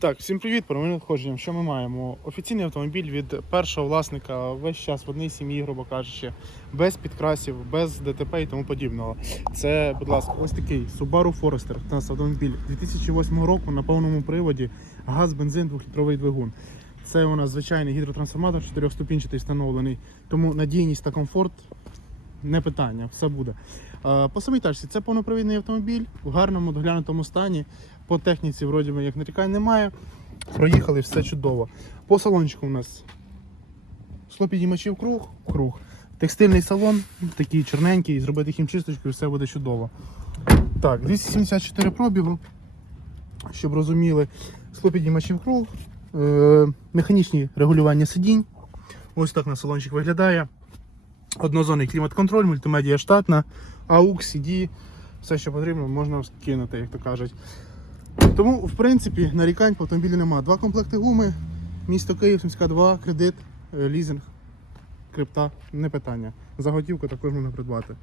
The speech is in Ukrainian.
Так, всім привіт, про надходженням. Що ми маємо? Офіційний автомобіль від першого власника весь час в одній сім'ї, грубо кажучи, без підкрасів, без ДТП і тому подібного. Це, будь ласка, ось такий Subaru Forester. У нас автомобіль 2008 року на повному приводі, газ, бензин, двохлітровий двигун. Це у нас звичайний гідротрансформатор, чотирьохступінчатий встановлений. Тому надійність та комфорт не питання, все буде. Е, По самій тачці це повнопривідний автомобіль в гарному доглянутому стані. По техніці, вроді як нарікань немає. Проїхали, все чудово. По салончику у нас склопідіймачів круг, круг. Текстильний салон, такий чорненький, зробити хімчисточку і все буде чудово. Так, 274 пробігу, щоб розуміли, склопідіймачів круг, е, механічні регулювання сидінь. Ось так на салончик виглядає. Однозонний клімат-контроль, мультимедія штатна, AUX, CD, все, що потрібно, можна скинути, як то кажуть. Тому, в принципі, нарікань по автомобілю нема. Два комплекти гуми, місто Київ, Сумська 2, кредит, е, лізинг, крипта, не питання. Заготівку також можна придбати.